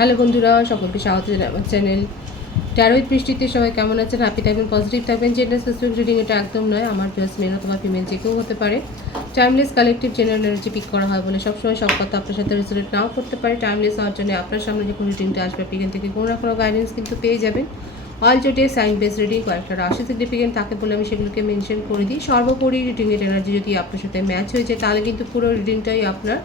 Hello বন্ধুরা, সকলকে স্বাগত আমার চ্যানেল। ট্যারোইড বৃষ্টিতে সবাই কেমন আছেন? হ্যাপি থাকবেন পজিটিভ থাকবেন। জেন্ডার স্পেসিফিক রিডিং এটা একদম নয়, আমার প্লাস মেন অথবা ফিমেল যে কেউ হতে পারে। Timeless collective general energy pick করা হয় বলে সবসময় সব কথা আপনার সাথে রেসোলেট নাও করতে পারে। টাইমলেস হওয়ার জন্য আপনার সামনে যখন রিডিংটা আসবে, আপনি এখান থেকে কোনো না কোনো গাইডেন্স কিন্তু পেয়ে যাবেন। অল জোটে সাইন বেস রিডিং কয়েকটা রাশি সিগনিফিকেন্ট তাকে বলে আমি সেগুলোকে মেনশন করে দিই। সর্বোপরি রিডিংয়ের এনার্জি যদি আপনার সাথে ম্যাচ হয়েছে তাহলে কিন্তু পুরো রিডিংটাই আপনার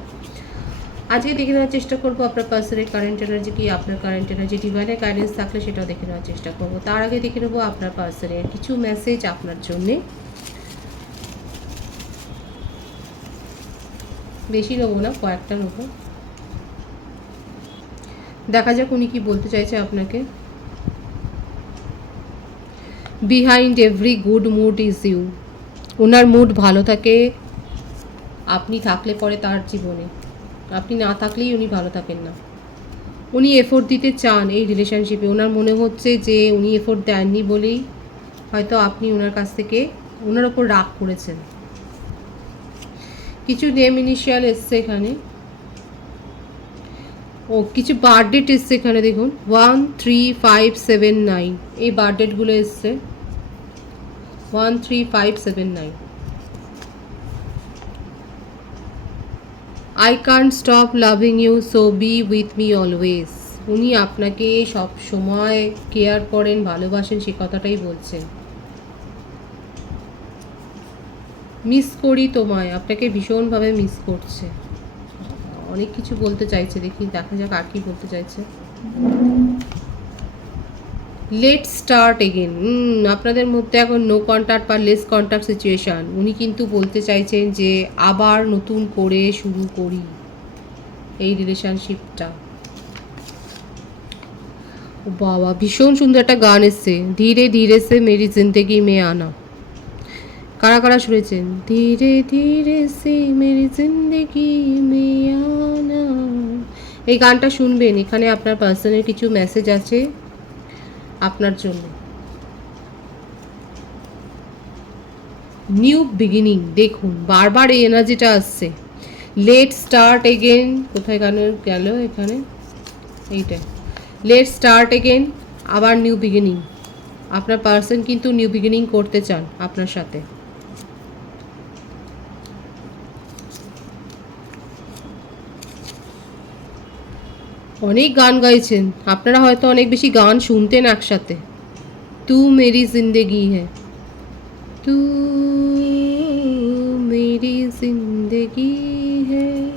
আজকে দেখে নেওয়ার চেষ্টা করব আপনার পার্সনের কারেন্ট এনার্জি কি, আপনার কারেন্ট এনার্জি ডিভাইনের গাইডেন্স থাকলে সেটাও দেখে নেওয়ার চেষ্টা করব। তার আগে দেখে নেব আপনার পার্সনের কিছু মেসেজ আপনার জন্যে। বেশি নেব না, কয়েকটা নেব। দেখা যাক উনি কি বলতে চাইছে আপনাকে। Behind every good mood is you owner mood ভালো থাকে, আপনি থাকলে পরে তার জীবনে। আপনি না থাকলেই উনি ভালো থাকেন না। উনি এফোর্ট দিতে চান এই রিলেশনশিপে ওনার মনে হচ্ছে যে উনি এফোর্ট দেননি বলেই হয়তো আপনি ওনার কাছ থেকে ওনার ওপর রাগ করেছেন। কিছু নেম ইনিশিয়াল এসছে এখানে। ও, কিছু বার্থডেট এসছে এখানে দেখুন। One three five seven nine এই বার্থডেটগুলো এসছে। One three five seven nine I can't stop loving you so be with me always উনি আপনাকে সব সময় কেয়ার করেন, ভালোবাসেন, সে কথাটাই বলছেন। মিস করি তোমায়, আপনাকে ভীষণভাবে মিস করছে। অনেক কিছু বলতে চাইছে, দেখি দেখা যাক আর কি বলতে চাইছে। লেট স্টার্ট এগেন আপনাদের মধ্যে এখন নো কন্ট্যাক্ট বা লেস কন্ট্যাক্ট সিচুয়েশান উনি কিন্তু বলতে চাইছেন যে, আবার নতুন করে শুরু করি এই রিলেশনশিপটা বাবা, ভীষণ সুন্দর একটা গান এসছে। ধীরে ধীরে সে মেরি জিন্দগি মে আনা। কারা কারা শুনেছেন? ধীরে ধীরে সে মেরি জিন্দগি মে আনা। এই গানটা শুনবেন। এখানে আপনার পার্সনের কিছু মেসেজ আছে। আপনার জন্য। নিউ বিগিনিং দেখুন, বারবার এই এনার্জিটা আসছে। লেট স্টার্ট এগেন কোথায় কেন গেল এখানে? এইটা। লেট স্টার্ট এগেন আবার নিউ বিগিনিং আপনার পার্সন কিন্তু নিউ বিগিনিং করতে চান আপনার সাথে। অনেক গান গাইছেন। আপনারা হয়তো অনেক বেশি গান শুনতেন একসাথে। তু মেরি জিন্দেগি হ্যাঁ তু মেরি জিন্দেগি হ্যাঁ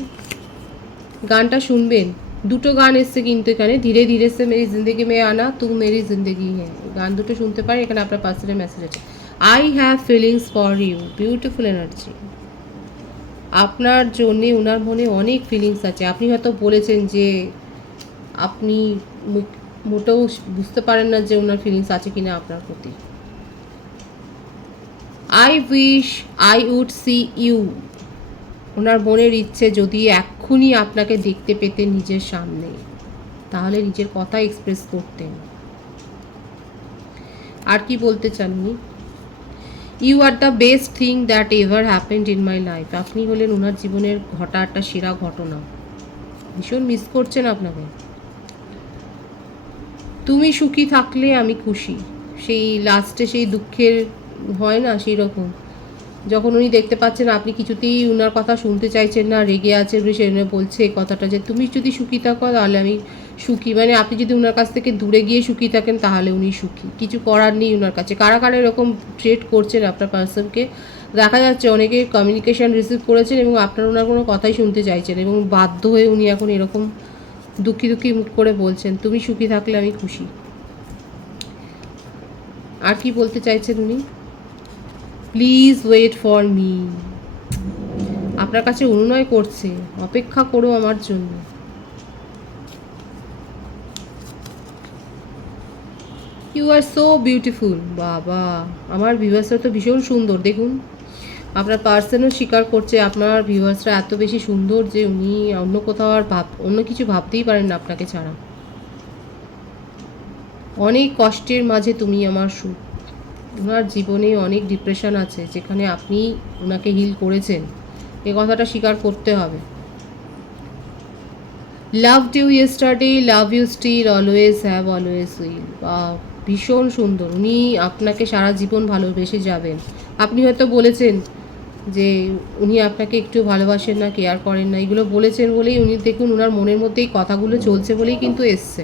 গানটা শুনবেন। দুটো গান এসছে কিন্তু এখানে। ধীরে ধীরে সে মেরি জিন্দগি মে আনা, তু মেরি জিন্দগি হ্যাঁ গান দুটো শুনতে পারি এখানে আপনার পার্সনের মেসেজ আছে। I have feelings for you beautiful energy আপনার জন্যে ওনার মনে অনেক ফিলিংস আছে। আপনি হয়তো বলেছেন যে আপনি মোটেও বুঝতে পারেন না যে ওনার ফিলিংস আছে কিনা আপনার প্রতি। I wish I would see you ওনার মনের ইচ্ছে যদি এক্ষুনি আপনাকে দেখতে পেতে নিজের সামনে, তাহলে নিজের কথা এক্সপ্রেস করতেন। আর কি বলতে চান উনি? You are the best thing that ever happened in my life আপনি হলেন ওনার জীবনের ঘটা একটা সেরা ঘটনা। ভীষণ মিস করছেন আপনাকে। তুমি সুখী থাকলে আমি খুশি। সেই লাস্টে সেই দুঃখের হয় না, সেই রকম। যখন উনি দেখতে পাচ্ছেন, আপনি কিছুতেই উনার কথা শুনতে চাইছেন না, রেগে আছে সে বলছে এই কথাটা যে, তুমি যদি সুখী থাকো, তাহলে আমি সুখী। মানে আপনি যদি উনার কাছ থেকে দূরে গিয়ে সুখী থাকেন, তাহলে উনি সুখী। কিছু করার নেই উনার কাছে। কারা কারা এরকম ট্রেট করছেন আপনার পার্সনকে দেখা যাচ্ছে অনেকে কমিউনিকেশন রিসিভ করেছেন এবং আপনার ওনার কোনো কথাই শুনতে চাইছেন এবং বাধ্য হয়ে উনি এখন এরকম দুঃখী দুঃখী মুখ করে বলছেন, তুমি সুখী থাকলে আমি খুশি। আর কি বলতে চাইছেন উনি? প্লিজ ওয়েট ফর মি আপনার কাছে অনুনয় করছে, অপেক্ষা করো আমার জন্য। ইউ আর সো বিউটিফুল বাবা, আমার ভিউয়ার্সরা তো ভীষণ সুন্দর, দেখুন। আপনার পার্সনও স্বীকার করছে, আপনার ভিউয়ার্সরা এত বেশি সুন্দর যে উনি অন্য কোথাও আর ভাব, অন্য কিছু ভাবতেই পারেন না আপনাকে ছাড়া। অনেক কষ্টের মাঝে তুমি আমার সুখ। ওনার জীবনে অনেক ডিপ্রেশন আছে, যেখানে আপনি ওনাকে হিল করেছেন। এ কথাটা স্বীকার করতে হবে। Love you yesterday love you still always have always will বা ভীষণ সুন্দর। উনি আপনাকে সারা জীবন ভালোবেসে যাবেন। আপনি হয়তো বলেছেন যে উনি আপনাকে একটু ভালোবাসেন না কেয়ার করেন না, এগুলো বলেছেন বলেই উনি দেখুন ওনার মনের মধ্যে এই কথাগুলো চলছে বলেই কিন্তু এসছে।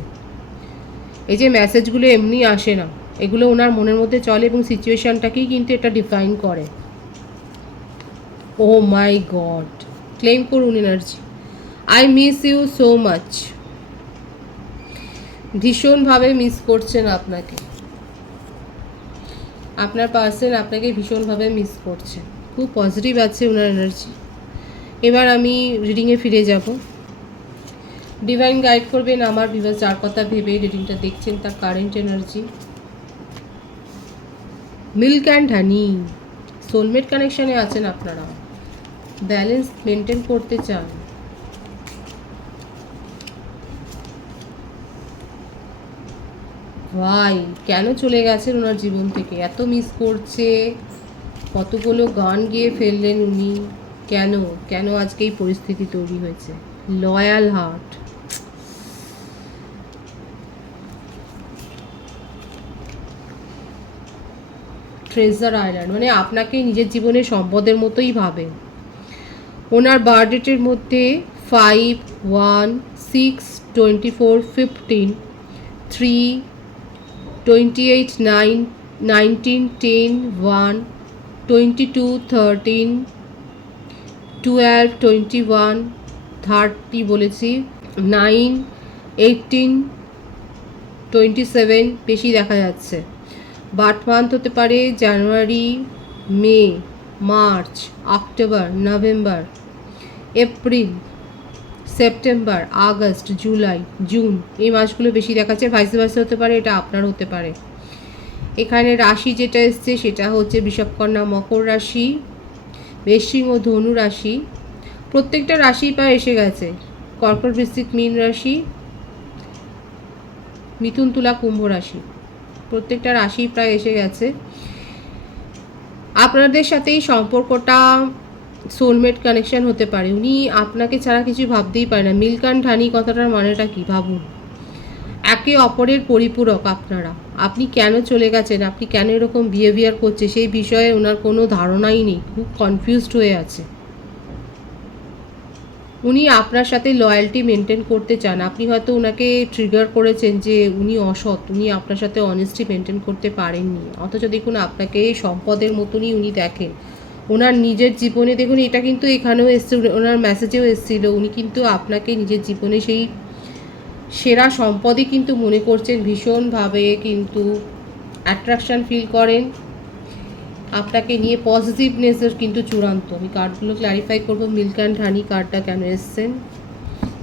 এই যে মেসেজগুলো এমনি আসে না, এগুলো ওনার মনের মধ্যে চলে এবং সিচুয়েশানটাকেই কিন্তু এটা ডিফাইন করে। ও মাই গড ক্লেম করুন energy I miss you so much ভীষণভাবে মিস করছেন আপনাকে। আপনার পার্সন আপনাকে ভীষণভাবে মিস করছে। খুব পজিটিভ আছে ওনার এনার্জি এবার আমি রিডিংয়ে ফিরে যাব। ডিভাইন গাইড করবেন আমার ভিভার যার কথা ভেবে রিডিংটা দেখছেন, তার current energy milk and honey soulmate কানেকশানে আছেন আপনারা। ব্যালেন্স মেনটেন করতে চান। ভাই, কেন চলে গেছেন ওনার জীবন থেকে? এত মিস করছে। কতগুলো গান গিয়ে ফেললেন উনি? কেন? কেন আজকে এই পরিস্থিতি তৈরি হয়েছে? Loyal heart. ট্রেজার আইল্যান্ড মানে আপনাকে নিজের জীবনে সম্পদের মতোই ভাবেন। ওনার বার্থডেটের মধ্যে five one six twenty four fifteen three twenty eight nine nineteen ten one twenty two thirteen twelve twenty one thirty বলেছি। নাইন এইটিন টোয়েন্টি সেভেন বেশি দেখা যাচ্ছে। বাট মান্থ হতে পারে January May March October November April September August July June এই মাসগুলো বেশি দেখাচ্ছে। ভাইস ভার্সা হতে পারে, এটা আপনার হতে পারে। এখানে রাশি যেটা এসছে, সেটা হচ্ছে বিষবকন্যা মকর রাশি ও ধনু রাশি। প্রত্যেকটা রাশি প্রায় এসে গেছে। কর্কট বৃশ্চিক মীন রাশি, মিথুন তুলা কুম্ভ রাশি। প্রত্যেকটা রাশি প্রায় এসে গেছে। আপনাদের সাথে এই সম্পর্কটা সোলমেট কানেকশন হতে পারে। উনি আপনাকে ছাড়া কিছু ভাবতেই পারে না। মিলকান ঠানি কথাটার মানেটা কি? ভাবুন। একে অপরের পরিপূরক আপনারা। আপনি কেন চলে গেছেন? আপনি কেন এরকম বিহেভিয়ার করছে সেই বিষয়ে ওনার কোনো ধারণাই নেই। খুব কনফিউজড হয়ে আছে। উনি আপনার সাথে লয়্যালটি মেনটেন করতে চান। আপনি হয়তো ওনাকে ট্রিগার করেছেন যে উনি অসৎ, উনি আপনার সাথে অনেস্টি মেনটেন করতে পারেননি। অথচ দেখুন, আপনাকে সম্পদের মতনই উনি দেখেন। ওনার নিজের জীবনে, দেখুন, এটা কিন্তু এখানেও এসছে, ওনার মেসেজেও এসেছিল। উনি কিন্তু আপনাকে নিজের জীবনে সেই সেরা সম্পদই কিন্তু মনে করছেন ভীষণভাবে কিন্তু অ্যাট্রাকশান ফিল করেন। আপনাকে নিয়ে পজিটিভনেসের কিন্তু চূড়ান্ত। আমি কার্ডগুলো ক্ল্যারিফাই করব। মিল্ক অ্যান্ড হানি কার্ডটা কেন এসছেন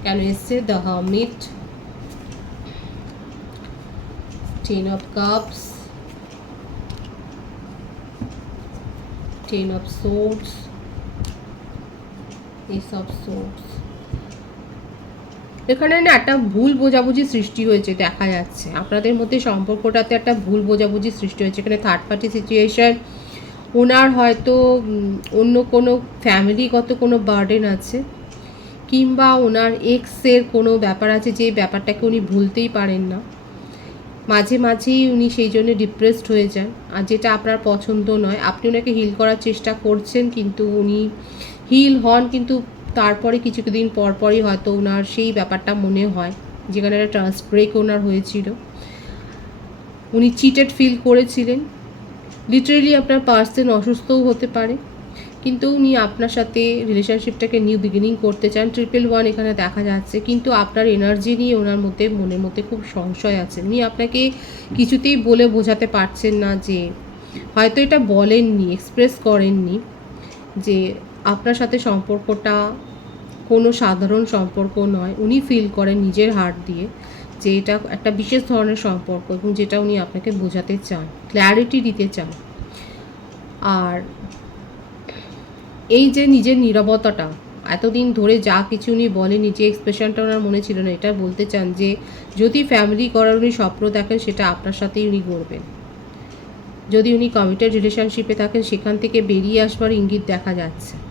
কেন এসছে? The hermit ten of cups ten of swords ace of swords এখানে না একটা ভুল বোঝাবুঝি সৃষ্টি হয়েছে, দেখা যাচ্ছে। আপনাদের মধ্যে সম্পর্কটাতে একটা ভুল বোঝাবুঝি সৃষ্টি হয়েছে। এখানে থার্ড পার্টি সিচুয়েশন ওনার হয়তো অন্য কোনো ফ্যামিলিগত কোনো বার্ডেন আছে, কিংবা ওনার এক্সের কোনো ব্যাপার আছে যে ব্যাপারটাকে উনি ভুলতেই পারেন না। মাঝে মাঝেই উনি সেই জন্য ডিপ্রেসড হয়ে যান। আর যেটা আপনার পছন্দ নয়, আপনি ওনাকে হিল করার চেষ্টা করছেন, কিন্তু উনি হিল হন, কিন্তু তারপরে কিছুদিন পর পরই হয়তো ওনার সেই ব্যাপারটা মনে হয়, যেখানে একটা ট্রাস্ট ব্রেক ওনার হয়েছিল। উনি চিটেড ফিল করেছিলেন। লিটারেলি আপনার পার্সন অসুস্থও হতে পারে। কিন্তু উনি আপনার সাথে রিলেশনশিপটাকে নিউ বিগিনিং করতে চান। ট্রিপল ওয়ান এখানে দেখা যাচ্ছে। কিন্তু আপনার এনার্জি নিয়ে ওনার মধ্যে মনের মধ্যে খুব সংশয় আছে। উনি আপনাকে কিছুতেই বলে বোঝাতে পারছেন না যে, হয়তো এটা বলেননি এক্সপ্রেস করেননি যে আপনার সাথে সম্পর্কটা কোনো সাধারণ সম্পর্ক নয়, উনি ফিল করেন নিজের হার্ট দিয়ে যে এটা একটা বিশেষ ধরনের সম্পর্ক এবং যেটা উনি আপনাকে বোঝাতে চান ক্ল্যারিটি দিতে চান। আর এই যে নিজের নিরবতাটা, এতদিন ধরে যা কিছু উনি বলেনি যে এক্সপ্রেশনটা ওনার মনে ছিল না, এটা বলতে চান যে যদি ফ্যামিলি করার উনি স্বপ্ন দেখেন, সেটা আপনার সাথেই উনি করবেন যদি উনি কমিটেড রিলেশনশিপে থাকেন, সেখান থেকে বেরিয়ে আসবার ইঙ্গিত দেখা যাচ্ছে।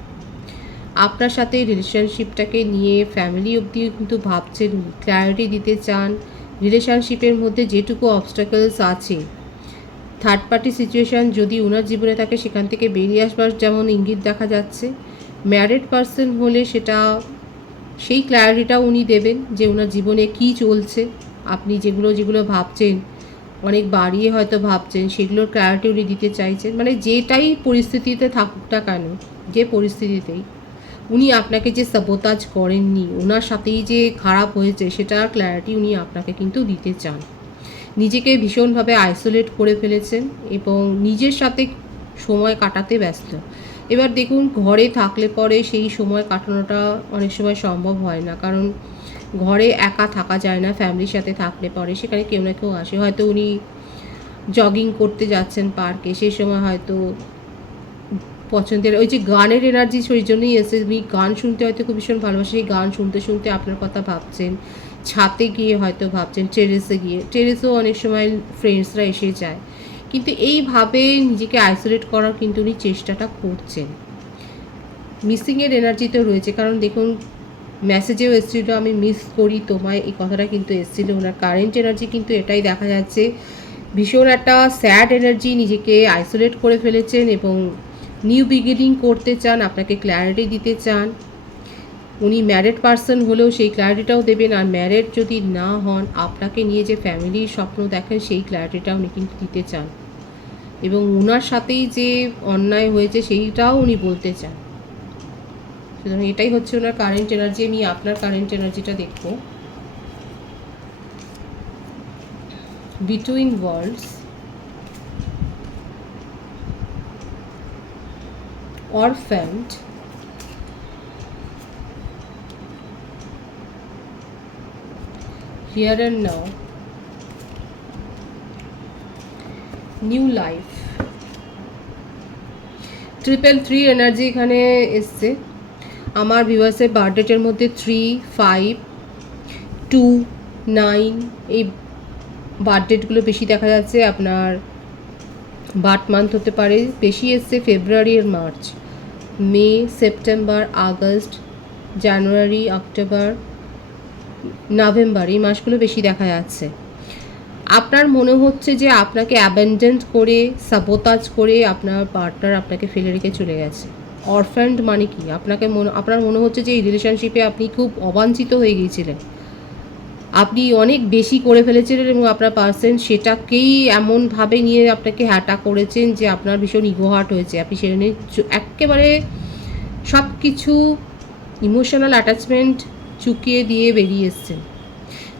আপনার সাথে রিলেশনশিপটাকে নিয়ে ফ্যামিলি অবধি কিন্তু ভাবছেন ক্ল্যারিটি দিতে চান। রিলেশনশিপের মধ্যে যেটুকু অবস্টাকলস আছে থার্ড পার্টি সিচুয়েশান যদি ওনার জীবনে থাকে, সেখান থেকে বেরিয়ে আসবার যেমন ইঙ্গিত দেখা যাচ্ছে। ম্যারিড পার্সন হলে সেটা, সেই ক্ল্যারিটিটা উনি দেবেন যে ওনার জীবনে কি চলছে। আপনি যেগুলো যেগুলো ভাবছেন, অনেক বাড়িয়ে হয়তো ভাবছেন, সেগুলোর ক্ল্যারিটি উনি দিতে চাইছেন। মানে যেটাই পরিস্থিতিতে থাকুক না কেন, যে পরিস্থিতিতেই। উনি আপনাকে যে সাবোতাজ করেননি ওনার সাথেই যে খারাপ হয়েছে, সেটার ক্ল্যারিটি উনি আপনাকে কিন্তু দিতে চান। নিজেকে ভীষণভাবে আইসোলেট করে ফেলেছেন এবং নিজের সাথে সময় কাটাতে ব্যস্ত। এবার দেখুন, ঘরে থাকলে পরে সেই সময় কাটানোটা অনেক সময় সম্ভব হয় না, কারণ ঘরে একা থাকা যায় না, ফ্যামিলির সাথে থাকলে পরে সেখানে কেউ না কেউ আসে। হয়তো উনি জগিং করতে যাচ্ছেন পার্কে সেই সময় হয়তো পছন্দের। ওই যে গানের এনার্জি সেই জন্যই এসে উনি গান শুনতে হয়তো খুব ভীষণ ভালোবাসে, এই গান শুনতে শুনতে আপনার কথা ভাবছেন। ছাতে গিয়ে হয়তো ভাবছেন টেরেসে গিয়ে। টেরেসেও অনেক সময় ফ্রেন্ডসরা এসে যায়। কিন্তু এইভাবে নিজেকে আইসোলেট করার কিন্তু উনি চেষ্টাটা করছেন। মিসিংয়ের এনার্জি তো রয়েছে। কারণ দেখুন মেসেজেও এসেছিল, আমি মিস করি তোমায়। এই কথাটা কিন্তু এসেছিল ওনার। কারেন্ট এনার্জি কিন্তু এটাই দেখা যাচ্ছে। ভীষণ একটা স্যাড এনার্জি নিজেকে আইসোলেট করে ফেলেছেন এবং নিউ বিগিনিং করতে চান, আপনাকে ক্ল্যারিটি দিতে চান, উনি ম্যারেড পারসন হলেও সেই ক্ল্যারিটিটাও দেবেন। আর ম্যারেড যদি না হন, আপনাকে নিয়ে যে ফ্যামিলির স্বপ্ন দেখেন, সেই ক্ল্যারিটিটাও উনি কিন্তু দিতে চান। এবং ওনার সাথেই যে অন্যায় হয়েছে, সেইটাও উনি বলতে চান। সুতরাং এটাই হচ্ছে ওনার কারেন্ট এনার্জি আমি আপনার কারেন্ট এনার্জিটা দেখব। Between worlds orphaned here and now new life triple three energy এখানে এসছে। আমার ভিউয়ার্সের বার্থডেটের মধ্যে থ্রি ফাইভ টু নাইন এই বার্থডেটগুলো বেশি দেখা যাচ্ছে। আপনার বার্থ মান্থ হতে পারে। বেশি এসছে ফেব্রুয়ারি আর March May, September, August, January, October, November, এই মাসগুলো বেশি দেখা যাচ্ছে। আপনার মনে হচ্ছে যে আপনাকে অ্যাবেন্ডেন্ট করে সাবোতাজ করে আপনার পার্টনার আপনাকে ফেলে রেখে চলে গেছে। অরফ্যান্ড মানে কি? আপনাকে মনে, আপনার মনে হচ্ছে যে এই রিলেশনশিপে আপনি খুব অবাঞ্ছিত হয়ে গিয়েছিলেন। আপনি অনেক বেশি করে ফেলেছিলেন এবং আপনার পার্সেন সেটাকেই এমনভাবে নিয়ে আপনাকে হ্যাটা করেছেন যে আপনার ভীষণ ইগোহার্ট হয়েছে। আপনি সেটা নিয়ে একেবারে সব কিছু ইমোশনাল অ্যাটাচমেন্ট চুকিয়ে দিয়ে বেরিয়ে এসছেন।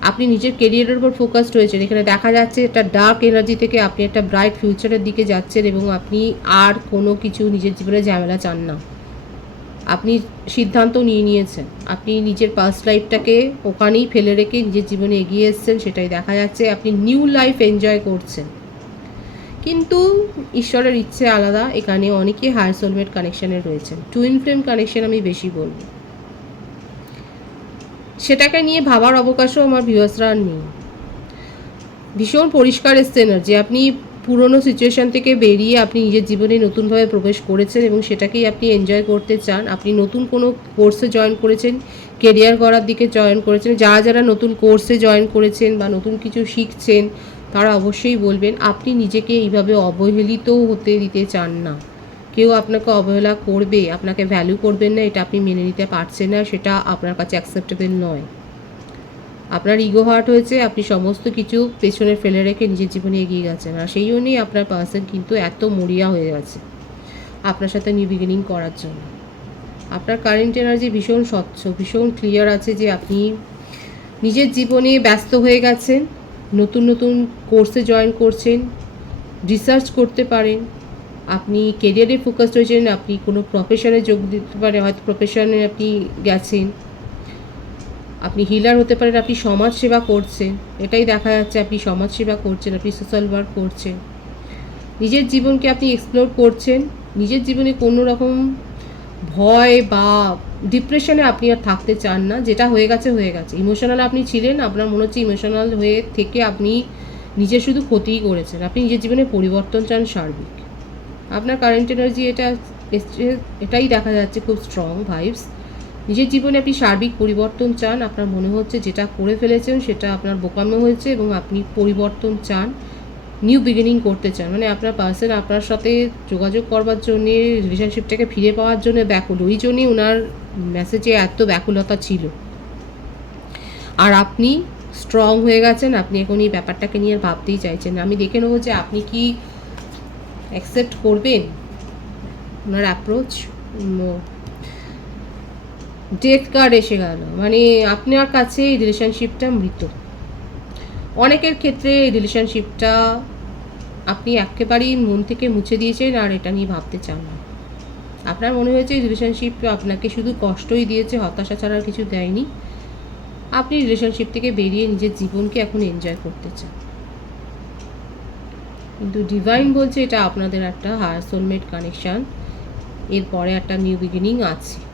আপনি নিজের কেরিয়ারের উপর ফোকাসড হয়েছেন। এখানে দেখা যাচ্ছে একটা ডার্ক এনার্জি থেকে আপনি একটা ব্রাইট ফিউচারের দিকে যাচ্ছেন এবং আপনি আর কোনো কিছু নিজের জীবনে ঝামেলা চান না। আপনি সিদ্ধান্ত নিয়ে নিয়েছেন। আপনি নিজের পাস্ট লাইফটাকে ওখানেই ফেলে রেখে নিজের জীবনে এগিয়ে এসছেন, সেটাই দেখা যাচ্ছে। আপনি নিউ লাইফ এনজয় করছেন। কিন্তু ঈশ্বরের ইচ্ছে আলাদা। এখানে অনেকে হায়ার সোলমেট কানেকশানে রয়েছেন। টুইন ফ্লেম কানেকশন আমি বেশি বলব। সেটাকে নিয়ে ভাবার অবকাশও আমার আর নেই। ভীষণ পরিষ্কার এসছে এনার্জি আপনি পুরনো সিচুয়েশন থেকে বেরিয়ে আপনি নিজের জীবনে নতুনভাবে প্রবেশ করেছেন এবং সেটাকেই আপনি এনজয় করতে চান, আপনি নতুন কোনো কোর্সে জয়েন করেছেন কেরিয়ার করার দিকে জয়েন করেছেন, যারা যারা নতুন কোর্সে জয়েন করেছেন বা নতুন কিছু শিখছেন, তারা অবশ্যই বলবেন, আপনি নিজেকে এইভাবে অবহেলিত হতে দিতে চান না। কেউ আপনাকে অবহেলা করবে, আপনাকে ভ্যালু করবেন না, এটা আপনি মেনে নিতে পারছেন না, সেটা আপনার কাছে অ্যাকসেপ্টেবল নয়। আপনার ইগো হার্ট হয়েছে, আপনি সমস্ত কিছু পেছনে ফেলে রেখে নিজের জীবনে এগিয়ে গেছেন। আর সেই জন্যই আপনার পার্সন কিন্তু এত মরিয়া হয়ে গেছে আপনার সাথে নিউ বিগিনিং করার জন্য। আপনার কারেন্ট এনার্জি ভীষণ স্বচ্ছ, ভীষণ ক্লিয়ার আছে যে আপনি নিজের জীবনে ব্যস্ত হয়ে গেছেন, নতুন নতুন কোর্সে জয়েন করছেন রিসার্চ করতে পারেন, আপনি কেরিয়ারে ফোকাস রয়েছেন আপনি কোনো প্রফেশনে যোগ দিতে পারেন হয়তো প্রফেশনে আপনি গেছেন। আপনি হিলার হতে পারেন, আপনি সমাজ সেবা করছেন। এটাই দেখা যাচ্ছে আপনি সমাজ সেবা করছেন, আপনি সোশ্যাল ওয়ার্ক করছেন। নিজের জীবনকে আপনি এক্সপ্লোর করছেন, নিজের জীবনে কোনো রকম ভয় বা ডিপ্রেশনে আপনি আর থাকতে চান না, যেটা হয়ে গেছে হয়ে গেছে। ইমোশনাল আপনি ছিলেন, আপনার মনে হচ্ছে ইমোশনাল হয়ে থেকে আপনি নিজের শুধু ক্ষতিই করেছেন। আপনি নিজের জীবনে পরিবর্তন চান সার্বিক। আপনার কারেন্ট এনার্জি এটা এটাই দেখা যাচ্ছে খুব স্ট্রং ভাইবস নিজের জীবনে আপনি সার্বিক পরিবর্তন চান, আপনার মনে হচ্ছে যেটা করে ফেলেছেন সেটা আপনার বোকামো হয়েছে এবং আপনি পরিবর্তন চান, নিউ বিগিনিং করতে চান। মানে আপনার পার্সন আপনার সাথে যোগাযোগ করবার জন্যে, রিলেশনশিপটাকে ফিরে পাওয়ার জন্য ব্যাকুল। ওই জন্যই ওনার মেসেজে এত ব্যাকুলতা ছিল। আর আপনি স্ট্রং হয়ে গেছেন, আপনি এখন এই ব্যাপারটাকে নিয়ে আর ভাবতেই চাইছেন আমি দেখে নেব যে আপনি কি অ্যাকসেপ্ট করবেন? ওনার অ্যাপ্রোচ ডেথ কার্ড এসে গেল। মানে আপনার কাছে এই রিলেশনশিপটা মৃত। অনেকের ক্ষেত্রে এই রিলেশনশিপটা আপনি একেবারেই মন থেকে মুছে দিয়েছেন আর এটা নিয়ে ভাবতে চান না। আপনার মনে হয়েছে এই রিলেশনশিপ আপনাকে শুধু কষ্টই দিয়েছে, হতাশা ছাড়া কিছু দেয়নি? আপনি রিলেশনশিপ থেকে বেরিয়ে নিজের জীবনকে এখন এনজয় করতে চান। কিন্তু ডিভাইন বলছে এটা আপনাদের একটা হায়ার সোলমেট কানেকশান এরপরে একটা নিউ বিগিনিং আছে।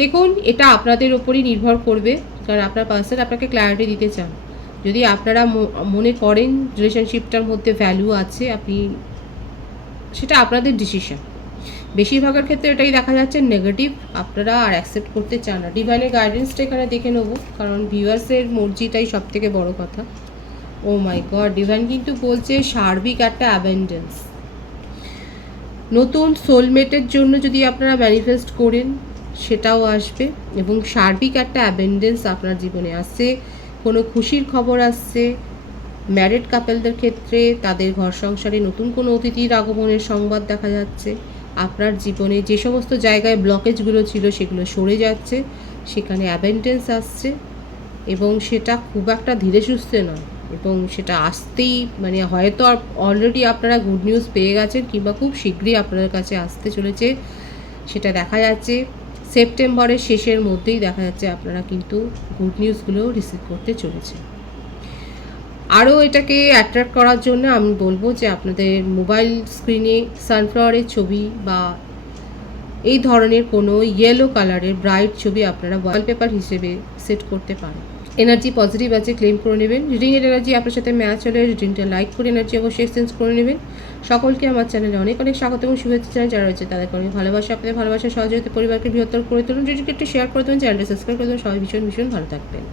দেখুন, এটা আপনাদের ওপরই নির্ভর করবে, কারণ আপনার পার্সন আপনাকে ক্ল্যারিটি দিতে চান। যদি আপনারা মনে করেন রিলেশনশিপটার মধ্যে ভ্যালু আছে, আপনি, সেটা আপনাদের ডিসিশন বেশিরভাগের ক্ষেত্রে এটাই দেখা যাচ্ছে নেগেটিভ আপনারা আর অ্যাকসেপ্ট করতে চান না। ডিভাইনের গাইডেন্সটা এখানে দেখে নেব, কারণ ভিউয়ার্সের মর্জিটাই সব থেকে বড় কথা। ও মাই গড ডিভাইন কিন্তু বলছে সার্বিক একটা অ্যাবেন্ডেন্স নতুন সোলমেটের জন্য যদি আপনারা ম্যানিফেস্ট করেন সেটাও আসবে এবং সার্বিক একটা অ্যাবেন্ডেন্স আপনার জীবনে আসছে। কোনো খুশির খবর আসছে। ম্যারিড কাপেলদের ক্ষেত্রে তাদের ঘর সংসারে নতুন কোনো অতিথির আগমনের সংবাদ দেখা যাচ্ছে। আপনার জীবনে যে সমস্ত জায়গায় ব্লকেজগুলো ছিল সেগুলো সরে যাচ্ছে। সেখানে অ্যাবেন্ডেন্স আসছে এবং সেটা খুব একটা ধীরে সুস্থে নয় এবং সেটা আসতেই মানে হয়তো অলরেডি আপনারা গুড নিউজ পেয়ে গেছেন কিংবা খুব শীঘ্রই আপনাদের কাছে আসতে চলেছে। সেটা দেখা যাচ্ছে। সেপ্টেম্বরের শেষের মধ্যেই দেখা যাচ্ছে আপনারা কিন্তু গুড নিউজগুলো রিসিভ করতে চলেছে আরও এটাকে অ্যাট্রাক্ট করার জন্য আমি বলব যে আপনাদের মোবাইল স্ক্রিনে সানফ্লাওয়ারের ছবি বা এই ধরনের কোনো ইয়েলো কালারের ব্রাইট ছবি আপনারা ওয়ালপেপার হিসেবে সেট করতে পারেন। এনার্জি পজিটিভ আছে ক্লেম করে নেবেন। রিডিংয়ের এনার্জি আপনার সাথে ম্যাচ হলে রিডিংটা লাইক করে এনার্জি অবশ্যই এক্সচেঞ্জ করে নেবেন। সকলকে আমার চ্যানেলে অনেক অনেক স্বাগত এবং শুভেচ্ছা জানাই। যারা রয়েছে তাদেরকে অনেক ভালোবাসা, আপনাদের ভালোবাসা, সহযোগিতা পরিবারকে বৃহত্তর করে তুলুন। যদি একটু শেয়ার করে দেবেন চ্যানেলটা সাবস্ক্রাইব করে দেবেন সবাই ভীষণ ভীষণ ভালো থাকবেন।